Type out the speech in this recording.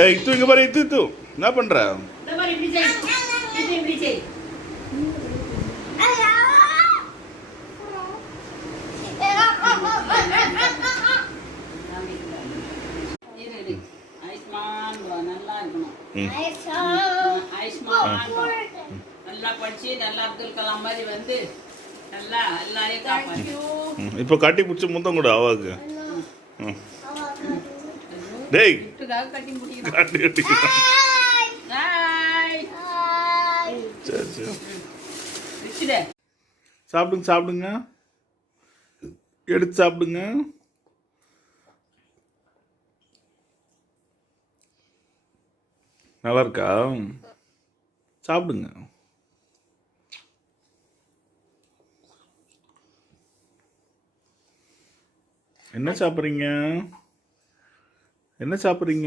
ஏய் இது இங்க பாரு இது என்ன பண்ற? இந்த மாதிரி இப்படி செய். இப்படி செய். நல்லா இருக்கணும். நல்லா படிச்சு நல்லா அப்துல் கலாம் மாதிரி வந்து நல்லா எல்லாரையும் காப்பாத்து. இப்போ காட்டி பிடிச்ச முத்தம் கூட அவாக்கு. டேய் கட்டி முடிக்கணும். காட்டி கட்டி. ஹாய். சரி சரி. விச்சுடே. சாப்பிடுங்க சாப்பிடுங்க. எடுத்து சாப்பிடுங்க. நல்லா இருக்கா? சாப்பிடுங்க. என்ன சாப்பிட்றீங்க? என்ன சாப்பிட்றீங்க?